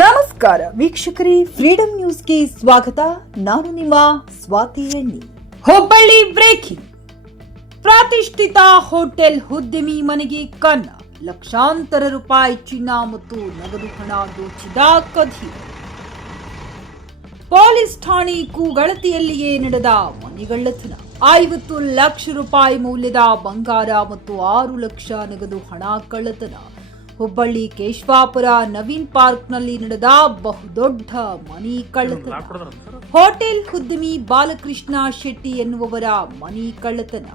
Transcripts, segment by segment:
ನಮಸ್ಕಾರ ವೀಕ್ಷಕರೇ, ಫ್ರೀಡಂ ನ್ಯೂಸ್ಗೆ ಸ್ವಾಗತ. ನಾನು ನಿಮ್ಮ ಸ್ವಾತಿ ಎಣ್ಣಿ. ಹುಬ್ಬಳ್ಳಿ ಬ್ರೇಕಿಂಗ್. ಪ್ರತಿಷ್ಠಿತ ಹೋಟೆಲ್ ಉದ್ಯಮಿ ಮನೆಗೆ ಕನ್ನ, ಲಕ್ಷಾಂತರ ರೂಪಾಯಿ ಚಿನ್ನ ಮತ್ತು ನಗದು ಹಣ ದೋಚಿದ ಕಥೆ. ಪೊಲೀಸ್ ಠಾಣೆ ಕೂಗಳತಿಯಲ್ಲಿಯೇ ನಡೆದ ಮನೆಗಳ್ಳತನ. 50 ಲಕ್ಷ ರೂಪಾಯಿ ಮೌಲ್ಯದ ಬಂಗಾರ ಮತ್ತು 6 ಲಕ್ಷ ನಗದು ಹಣ ಕಳ್ಳತನ. ಹುಬ್ಬಳ್ಳಿ ಕೇಶವಾಪುರ ನವೀನ್ ಪಾರ್ಕ್ನಲ್ಲಿ ನಡೆದ ಬಹುದೊಡ್ಡ ಮನಿ ಕಳ್ಳತನ. ಹೋಟೆಲ್ ಉದ್ಯಮಿ ಬಾಲಕೃಷ್ಣ ಶೆಟ್ಟಿ ಎನ್ನುವವರ ಮನಿ ಕಳ್ಳತನ.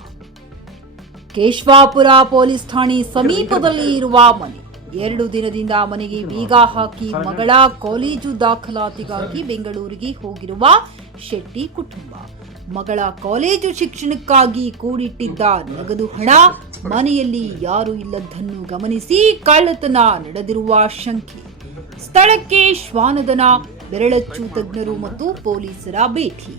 ಕೇಶವಾಪುರ ಪೊಲೀಸ್ ಠಾಣೆ ಸಮೀಪದಲ್ಲಿ ಇರುವ ಮನೆ. 2 ದಿನದಿಂದ ಮನೆಗೆ ಬೀಗ ಹಾಕಿ ಮಗಳ ಕಾಲೇಜು ದಾಖಲಾತಿಗಾಗಿ ಬೆಂಗಳೂರಿಗೆ ಹೋಗಿರುವ ಶೆಟ್ಟಿ ಕುಟುಂಬ. ಮಗಳ ಕಾಲೇಜು ಶಿಕ್ಷಣಕ್ಕಾಗಿ ಕೂಡಿಟ್ಟಿದ್ದ ನಗದು ಹಣ ಮನೆಯಲ್ಲಿ ಯಾರೂ ಇಲ್ಲದನ್ನು ಗಮನಿಸಿ ಕಳ್ಳತನ ನಡೆದಿರುವ ಶಂಕೆ. ಸ್ಥಳಕ್ಕೆ ಶ್ವಾನದನ, ಬೆರಳಚ್ಚು ತಜ್ಞರು ಮತ್ತು ಪೊಲೀಸರ ಭೇಟಿ.